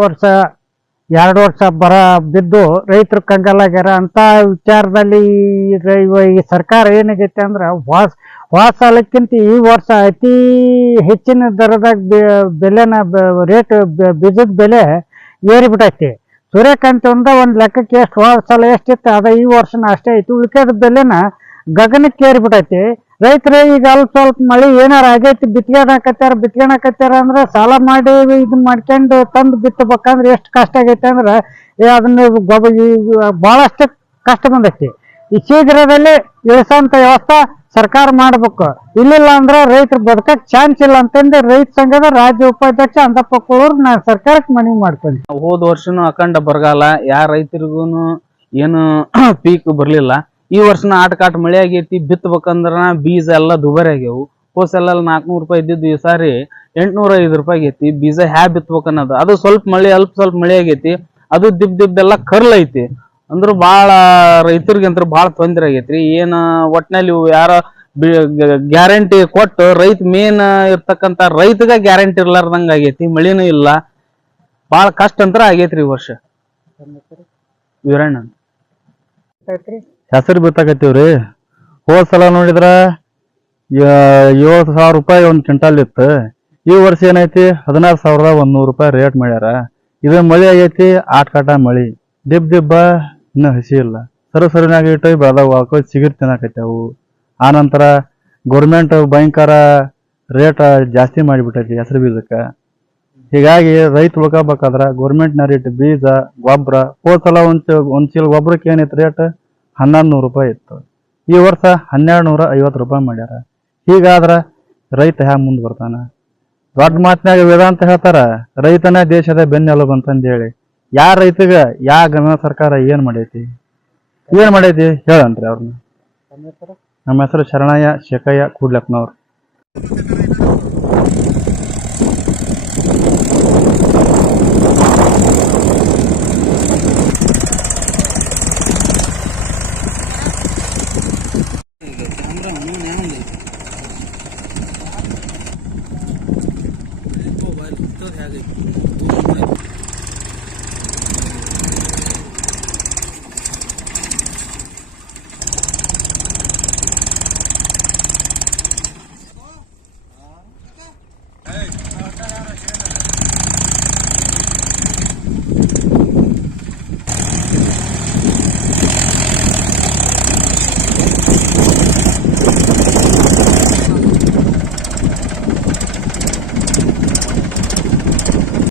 ವರ್ಷ, ಎರಡು ವರ್ಷ ಬರ ಬಿದ್ದು ರೈತರು ಕಂಗಾಲಾಗ್ಯಾರ ಅಂತ ವಿಚಾರದಲ್ಲಿ ಈ ಸರ್ಕಾರ ಏನಾಗೈತೆ ಅಂದ್ರೆ ವಾಸ್ ವಾಸ ಸಾಲಕ್ಕಿಂತ ಈ ವರ್ಷ ಅತಿ ಹೆಚ್ಚಿನ ದರದಾಗ ಬೆಲೆನ ರೇಟ್ ಬೀಜದ ಬೆಲೆ ಏರಿಬಿಟ್ಟೈತಿ ಸೂರ್ಯಕಾಂತಿ ಒಂದ ಒಂದು ಲೆಕ್ಕಕ್ಕೆ ಎಷ್ಟು ಹೋದ ಸಲ ಎಷ್ಟಿತ್ತು ಅದ ಈ ವರ್ಷನ ಅಷ್ಟೇ ಐತಿ. ಉಳಿಕೆದ ಬೆಲೆನ ಗಗನಕ್ಕೆ ಏರಿಬಿಟ್ಟೈತಿ ರೈತರು ಈಗ ಅಲ್ಪ ಸ್ವಲ್ಪ ಮಳೆ ಏನಾರ ಆಗೈತಿ ಬಿತ್ಕೊಳಕತ್ಯಾರ ಬಿತ್ಕೊಳಕತ್ಯಾರ ಅಂದ್ರೆ ಸಾಲ ಮಾಡಿ ಇದನ್ನ ಮಾಡ್ಕೊಂಡು ತಂದು ಬಿತ್ತಬೇಕಂದ್ರೆ ಎಷ್ಟು ಕಷ್ಟ ಆಗೈತೆ ಅಂದ್ರೆ ಅದನ್ನ ಗೊಬ್ಬ ಭಾಳಷ್ಟು ಕಷ್ಟ ಬಂದೈತಿ. ಈ ಶೀಘ್ರದಲ್ಲಿ ಇಳಿಸೋಂಥ ವ್ಯವಸ್ಥೆ ಸರ್ಕಾರ ಮಾಡ್ಬೇಕು. ಇಲ್ಲಿಲ್ಲ ಅಂದ್ರೆ ರೈತರು ಬದುಕಕ್ ಚಾನ್ಸ್ ಇಲ್ಲ ಅಂತಂದು ರೈತ ಸಂಘದ ರಾಜ್ಯ ಉಪಾಧ್ಯಕ್ಷ ಅಂತಪ್ಪ ಕುಳೂರ್ ನಾನು ಸರ್ಕಾರಕ್ಕೆ ಮನವಿ ಮಾಡ್ತೀನಿ ಹೋದ ವರ್ಷನು ಅಖಂಡ ಬರಗಾಲ, ಯಾರ ರೈತರಿಗೂ ಏನು ಪೀಕ್ ಬರ್ಲಿಲ್ಲ. ಈ ವರ್ಷನ ಆಟ ಕಾಟ ಮಳೆ ಆಗೈತಿ ಬಿತ್ತಬೇಕಂದ್ರ ಬೀಜ ಎಲ್ಲ ದುಬಾರಿ ಆಗ್ಯಾವು. ಹೋಸೆಲ್ಲ ನಾಲ್ಕನೂರು ರೂಪಾಯಿ ಇದ್ದಿದ್ದು ಈ ಸಾರಿ ಎಂಟುನೂರ ಐದು ರೂಪಾಯಿ ಆಗೈತಿ. ಬೀಜ ಹ್ಯಾ ಬಿತ್ಬೇಕು ಅನ್ನೋದು ಅದು ಸ್ವಲ್ಪ ಮಳೆ ಅಲ್ಪ ಸ್ವಲ್ಪ ಮಳೆ ಆಗೈತಿ. ಅದು ದಿಬ್ ದಿಬ್ಬೆಲ್ಲ ಕರ್ಲ್ ಐತಿ. ಅಂದ್ರೆ ಭಾಳ ರೈತರಿಗೆ ಅಂದ್ರೆ ಭಾಳ ತೊಂದರೆ ಆಗೈತ್ರಿ. ಏನ ಒಟ್ಟಿನಲ್ಲಿ ಯಾರ ಗ್ಯಾರಂಟಿ ಕೊಟ್ಟು ರೈತ ಮೇನ್ ಇರ್ತಕ್ಕಂತ ರೈತಗ ಗ್ಯಾರಂಟಿ ಇರ್ಲಾರ್ದಂಗ ಆಗೈತಿ. ಮಳಿನೂ ಇಲ್ಲ. ಭಾಳ ಕಷ್ಟ ಅಂತರ ಆಗೈತ್ರಿ ಈ ವರ್ಷ. ವೀರಣ್ಣ ಹೆಸರು ಬಿತ್ತಾಕತ್ತೀವ್ರಿ ಹೋದ ಸಲ ನೋಡಿದ್ರ ಏಳು ಸಾವಿರ ರೂಪಾಯಿ ಒಂದು ಕ್ವಿಂಟಲ್ ಇತ್ತು. ಈ ವರ್ಷ ಏನೈತಿ? ಹದಿನಾರು ಸಾವಿರದ ಒಂದು ನೂರು ರೂಪಾಯಿ ರೇಟ್ ಮಾಡ್ಯಾರ. ಇದು ಮಳೆ ಆಗೈತಿ ಆಟ ಕಾಟ ಮಳಿ. ದಿಬ್ ದಿಬ್ಬ ಇನ್ನು ಹಸಿ ಇಲ್ಲ. ಸರು ಸರಿನಾಗಿ ಇಟ್ಟು ಬೆಳೆದಾವ ಹಾಕೋ ಸಿಗಿರ್ ತಿನ್ನಕತ್ಯಾವು ಆನಂತರ ಗೌರ್ಮೆಂಟ್ ಭಯಂಕರ ರೇಟ್ ಜಾಸ್ತಿ ಮಾಡಿಬಿಟ್ಟೈತಿ ಹೆಸರು ಬೀಜಕ್ಕೆ. ಹೀಗಾಗಿ ರೈತ ಉಳ್ಕೋಬೇಕಾದ್ರ ಗೌರ್ಮೆಂಟ್ನ ರೇಟ್ ಬೀಜ, ಗೊಬ್ಬರ, ಹೋದ್ ಸಲ ಒಂದು ಒಂದ್ ಚೀಲ ಗೊಬ್ಬರಕ್ಕೆ ಏನೈತಿ ರೇಟ್ ಹನ್ನೊಂದು ನೂರು ರೂಪಾಯಿ ಇತ್ತು. ಈ ವರ್ಷ ಹನ್ನೆರಡು ನೂರ ಐವತ್ತು ರೂಪಾಯಿ ಮಾಡ್ಯಾರ. ಹೀಗಾದ್ರೆ ರೈತ ಹ್ಯಾಂಗೆ ಮುಂದೆ ಬರ್ತಾನ? ದೊಡ್ಡ ಮಾತಿನಾಗ ವೇದಾಂತ ಹೇಳ್ತಾರ ರೈತನ ದೇಶದ ಬೆನ್ನೆಲುಬು ಅಂತಂದು ಹೇಳಿ ಯಾರ ರೈತಗ ಯಾ ಗಮನ ಸರ್ಕಾರ ಏನು ಮಾಡೈತಿ? ಏನು ಮಾಡೈತಿ? ಹೇಳನ್ರಿ ಅವ್ರನ್ನ ನಮ್ಮ ಹೆಸರು ಶರಣಯ್ಯ ಶೇಖಯ್ಯ ಕೂಡ್ಲಪ್ಪನವ್ರು Tháng?